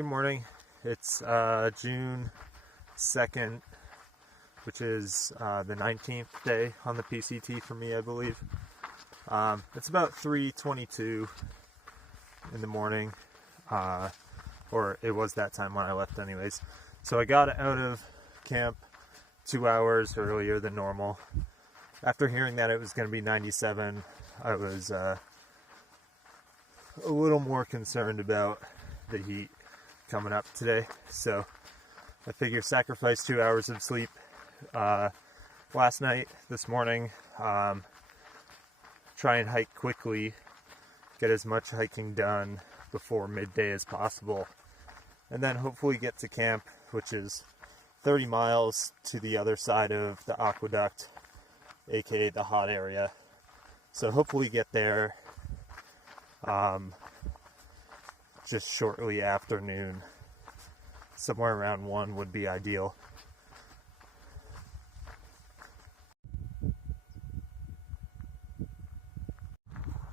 Good morning. It's June 2nd, which is the 19th day on the PCT for me, I believe. It's about 3:22 in the morning, or it was that time when I left anyways. So I got out of camp 2 hours earlier than normal. After hearing that it was going to be 97, I was a little more concerned about the heat coming up today, so I figure sacrifice 2 hours of sleep last night, this morning, try and hike quickly, get as much hiking done before midday as possible, and then hopefully get to camp, which is 30 miles to the other side of the Aqueduct, aka the hot area. So hopefully get there just shortly after noon. Somewhere around 1 would be ideal.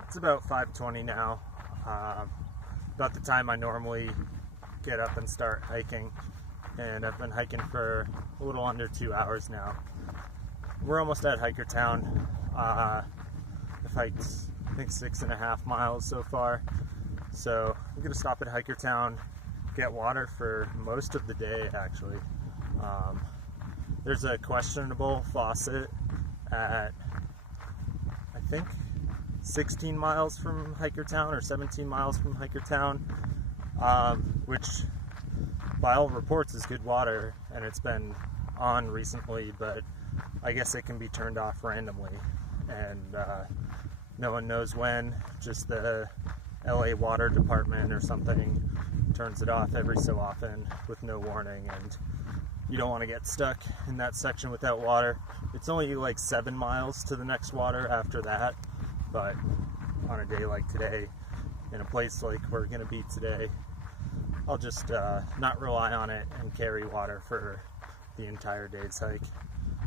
It's about 5:20 now, about the time I normally get up and start hiking, and I've been hiking for a little under 2 hours now. We're almost at Hikertown. I've hiked, I think, 6.5 miles so far. So I'm going to stop at Hikertown, get water for most of the day, actually. There's a questionable faucet at, I think, 16 miles from Hikertown or 17 miles from Hikertown, which by all reports is good water, and it's been on recently, but I guess it can be turned off randomly, and no one knows when. Just the LA Water Department or something turns it off every so often with no warning, and you don't want to get stuck in that section without water. It's only like 7 miles to the next water after that, but on a day like today, in a place like we're going to be today, I'll just not rely on it and carry water for the entire day's hike.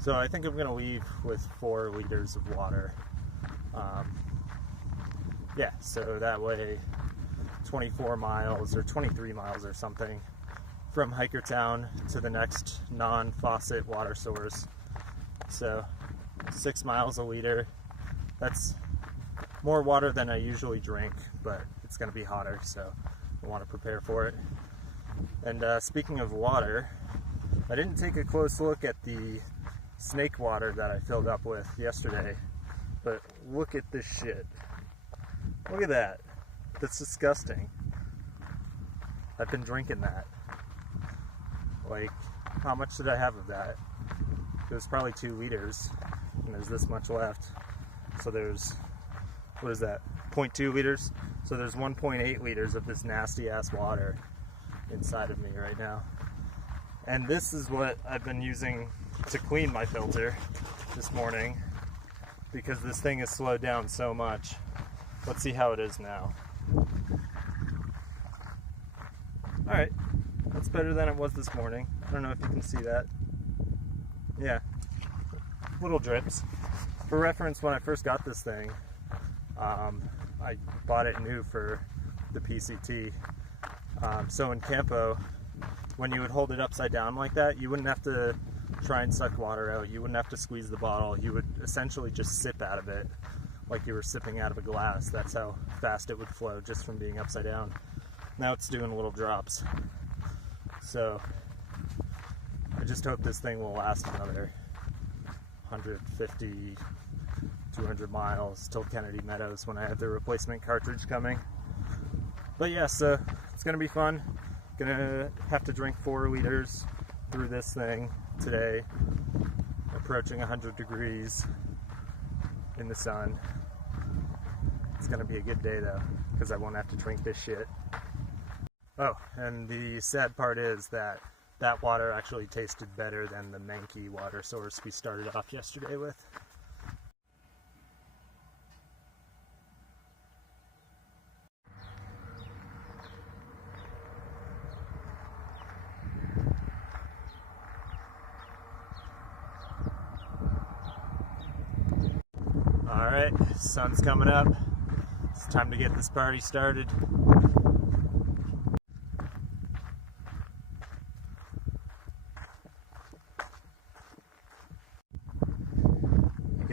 So I think I'm going to leave with 4 liters of water. Yeah, so that way 24 miles or 23 miles or something from Hikertown to the next non-faucet water source. So 6 miles a liter. That's more water than I usually drink, but it's going to be hotter, so I want to prepare for it. And speaking of water, I didn't take a close look at the snake water that I filled up with yesterday, but look at this shit. Look at that. That's disgusting. I've been drinking that. Like, how much did I have of that? It was probably 2 liters, and there's this much left. So there's, what is that, 0.2 liters? So there's 1.8 liters of this nasty ass water inside of me right now. And this is what I've been using to clean my filter this morning, because this thing has slowed down so much. Let's see how it is now. Alright, that's better than it was this morning. I don't know if you can see that. Yeah, little drips. For reference, when I first got this thing, I bought it new for the PCT. So in Campo, when you would hold it upside down like that, you wouldn't have to try and suck water out. You wouldn't have to squeeze the bottle. You would essentially just sip out of it like you were sipping out of a glass. That's how fast it would flow just from being upside down. Now it's doing little drops. So I just hope this thing will last another 150, 200 miles till Kennedy Meadows when I have the replacement cartridge coming. But yeah, so it's gonna be fun. Gonna have to drink 4 liters through this thing today. Approaching 100 degrees in the sun. It's gonna be a good day though, because I won't have to drink this shit. Oh, and the sad part is that that water actually tasted better than the manky water source we started off yesterday with. Alright, sun's coming up. It's time to get this party started.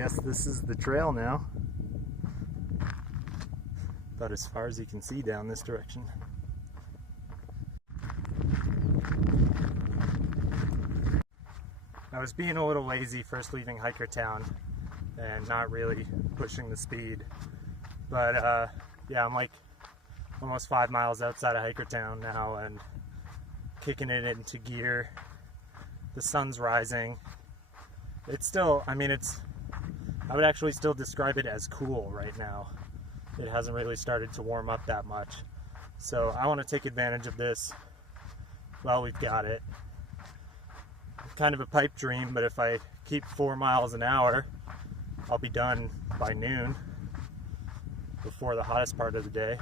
guess this is the trail now. About as far as you can see down this direction. I was being a little lazy first leaving Hiker Town and not really pushing the speed. But yeah, I'm like almost 5 miles outside of Hiker Town now and kicking it into gear. The sun's rising. It's still, I mean, I would actually still describe it as cool right now. It hasn't really started to warm up that much. So I want to take advantage of this while we've got it. Kind of a pipe dream, but if I keep 4 miles an hour, I'll be done by noon, before the hottest part of the day.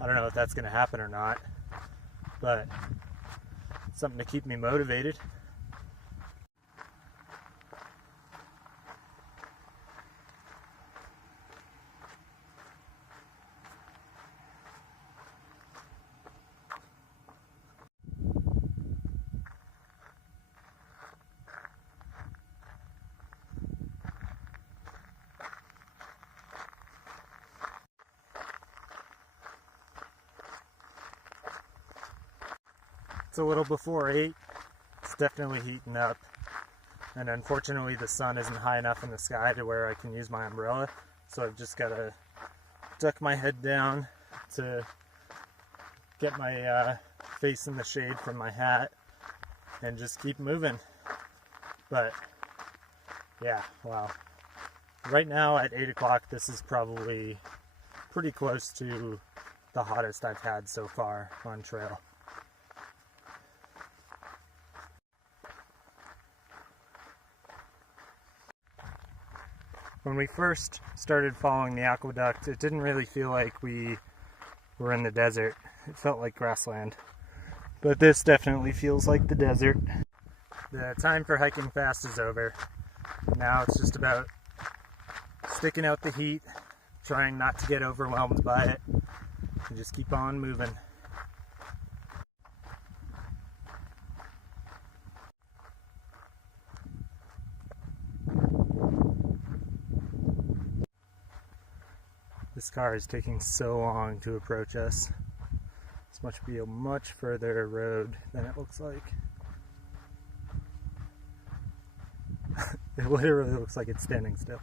I don't know if that's going to happen or not, but it's something to keep me motivated. It's a little before 8. It's definitely heating up, and unfortunately the sun isn't high enough in the sky to where I can use my umbrella, so I've just got to duck my head down to get my face in the shade from my hat and just keep moving. But yeah, wow. Right now at 8 o'clock, this is probably pretty close to the hottest I've had so far on trail. When we first started following the aqueduct, it didn't really feel like we were in the desert. It felt like grassland. But this definitely feels like the desert. The time for hiking fast is over. Now it's just about sticking out the heat, trying not to get overwhelmed by it, and just keep on moving. This car is taking so long to approach us. This must be a much further road than it looks like. It literally looks like it's standing still.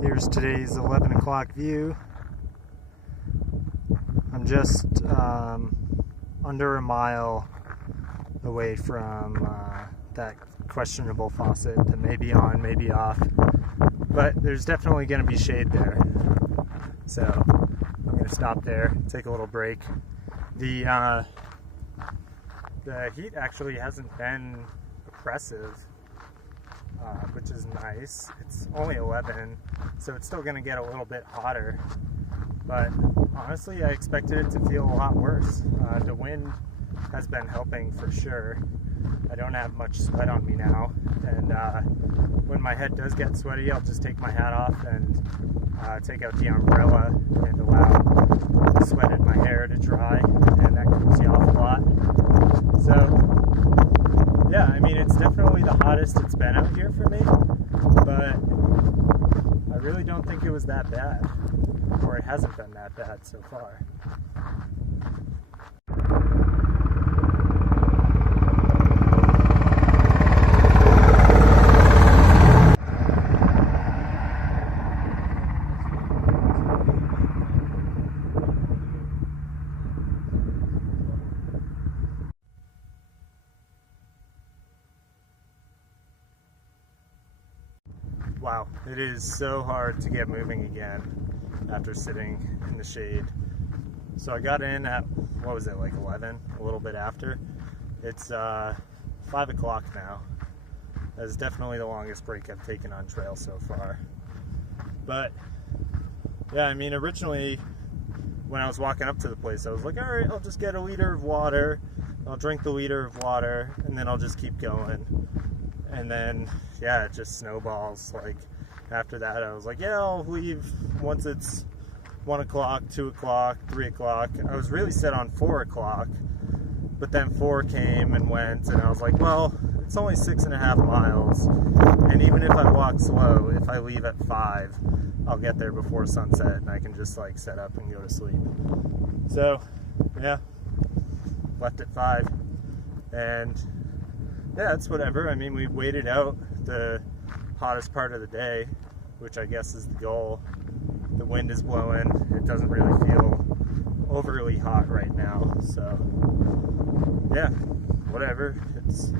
Here's today's 11 o'clock view. I'm just under a mile away from that questionable faucet that may be on, may be off, but there's definitely going to be shade there, so I'm going to stop there, take a little break. The heat actually hasn't been oppressive, which is nice. It's only 11, so it's still going to get a little bit hotter. But honestly, I expected it to feel a lot worse. The wind has been helping for sure. I don't have much sweat on me now, and when my head does get sweaty, I'll just take my hat off and take out the umbrella and allow the sweat in my hair to dry, and that cools you off a lot. So yeah, I mean, it's definitely the hottest it's been out here for me, but I really don't think it was that bad. Or it hasn't been that bad so far. Wow, it is so hard to get moving again after sitting in the shade. So I got in at, what was it, like 11, a little bit after. It's 5 o'clock now. That is definitely the longest break I've taken on trail so far. But yeah, I mean, originally when I was walking up to the place, I was like, all right, I'll just get a liter of water, I'll drink the liter of water, and then I'll just keep going. And then yeah, it just snowballs. Like after that I was like, yeah, I'll leave once it's 1 o'clock, 2 o'clock, 3 o'clock. I was really set on 4 o'clock, but then 4 came and went, and I was like, well, it's only 6.5 miles, and even if I walk slow, if I leave at 5, I'll get there before sunset, and I can just like set up and go to sleep. So, yeah, left at 5, and yeah, it's whatever. I mean, we waited out the hottest part of the day, which I guess is the goal. The wind is blowing. It doesn't really feel overly hot right now, so yeah, whatever. It's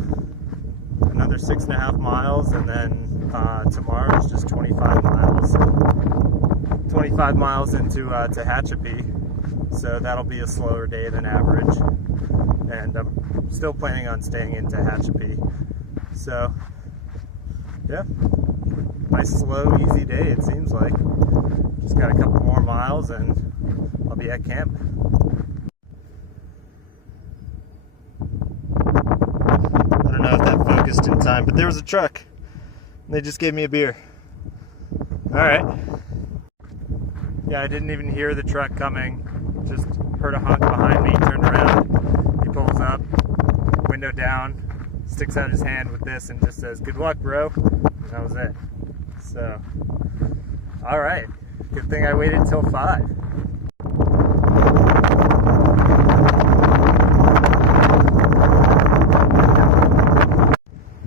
another 6.5 miles, and then tomorrow is just 25 miles. 25 miles into Tehachapi, so that'll be a slower day than average, and I'm still planning on staying in Tehachapi. So yeah, nice slow easy day it seems like. Just got a couple more miles and I'll be at camp. I don't know if that focused in time, but there was a truck and they just gave me a beer. Alright. Yeah, I didn't even hear the truck coming. Just heard a honk behind me, turned around. He pulls up, window down, sticks out his hand with this and just says, "Good luck, bro." And that was it. So, alright. Good thing I waited till 5.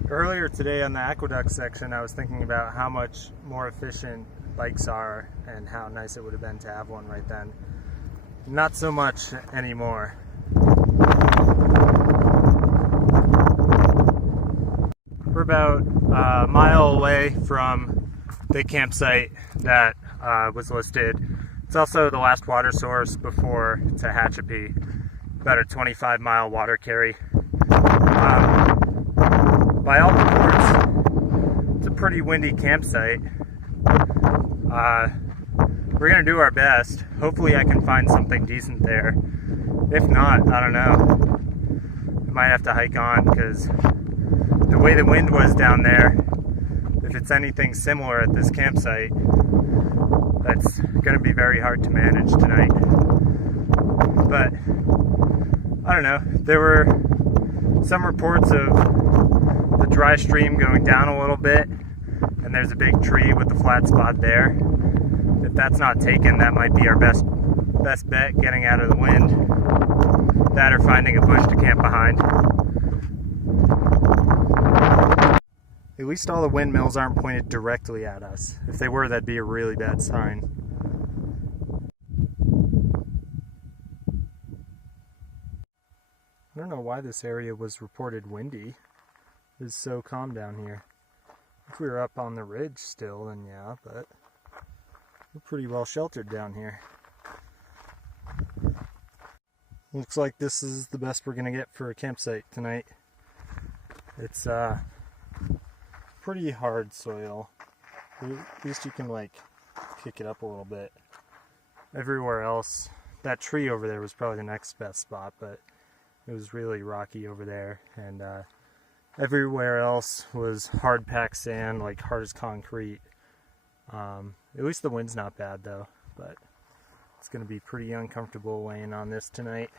Earlier today on the Aqueduct section, I was thinking about how much more efficient bikes are and how nice it would have been to have one right then. Not so much anymore. We're about a mile away from the campsite that was listed. It's also the last water source before Tehachapi, about a 25-mile water carry. By all reports, it's a pretty windy campsite. We're gonna do our best. Hopefully I can find something decent there. If not, I don't know. I might have to hike on, because the way the wind was down there, if it's anything similar at this campsite, that's going to be very hard to manage tonight. But I don't know, there were some reports of the dry stream going down a little bit, and there's a big tree with a flat spot there. If that's not taken, that might be our best bet getting out of the wind. That or finding a bush to camp behind. At least all the windmills aren't pointed directly at us. If they were, that'd be a really bad sign. I don't know why this area was reported windy. It's so calm down here. If we were up on the ridge still, then yeah, but we're pretty well sheltered down here. Looks like this is the best we're gonna get for a campsite tonight. It's pretty hard soil. At least you can like kick it up a little bit. Everywhere else, that tree over there was probably the next best spot, but it was really rocky over there, and everywhere else was hard packed sand, like hard as concrete. At least the wind's not bad though, but it's gonna be pretty uncomfortable laying on this tonight.